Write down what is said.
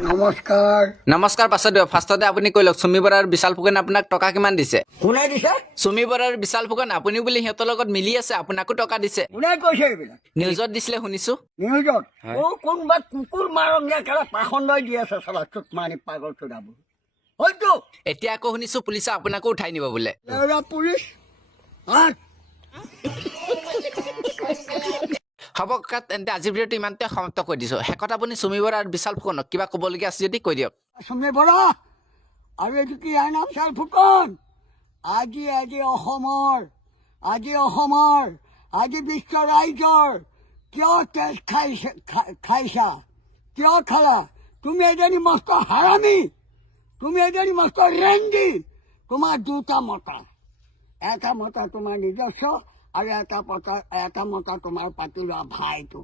নমস্কাৰ নমস্কাৰ পাছত দিয়ক ফাৰ্ষ্টতে আপুনি কৈ লওক চুমি বৰা আৰু বিশাল ফুকন আপোনাক টকা কিমান দিছে কোনে দিছে চুমি বৰা আৰু বিশাল ফুকন আপুনি বুলি সিহঁতৰ লগত মিলি আছে আপোনাকো টকা দিছে কোনে কৈছে এইবিলাক নিউজত দিছিলে শুনিছো নিউজত কোনোবা কুকুৰ মাৰঙীয়া কেলা পাখণ্ডই দি আছে চালা চুট মাৰি পাগল চোদাব হয়তো এতিয়া আকৌ শুনিছো পুলিচে আপোনাকো উঠাই নিব বোলে এৰা পুলিচ হাত হ'ব ককা তেন্তে আজিৰ ভিডিঅ'টো ইমানতে সমাপ্ত কৰি দিছো শেষত আপুনি চুমি বৰা আৰু বিশাল ফুকনক কিবা ক'বলগীয়া আছে যদি কৈ দিয়ক চুমি বৰা আৰু এইটো কি ইয়াৰ নাম বিশাল ফুকন আজি অসমৰ আজি বিশ্ব ৰাইজৰ কিয় তেজ খাইছা কিয় খালা তুমি এজনী মস্ত হাৰামী তুমি এজনী মস্ত ৰেংগী তোমাৰ দুটা মতা এটা মতা তোমাৰ নিজস্ব আৰু এটা মতা তোমাৰ পাতি লোৱা ভাইটো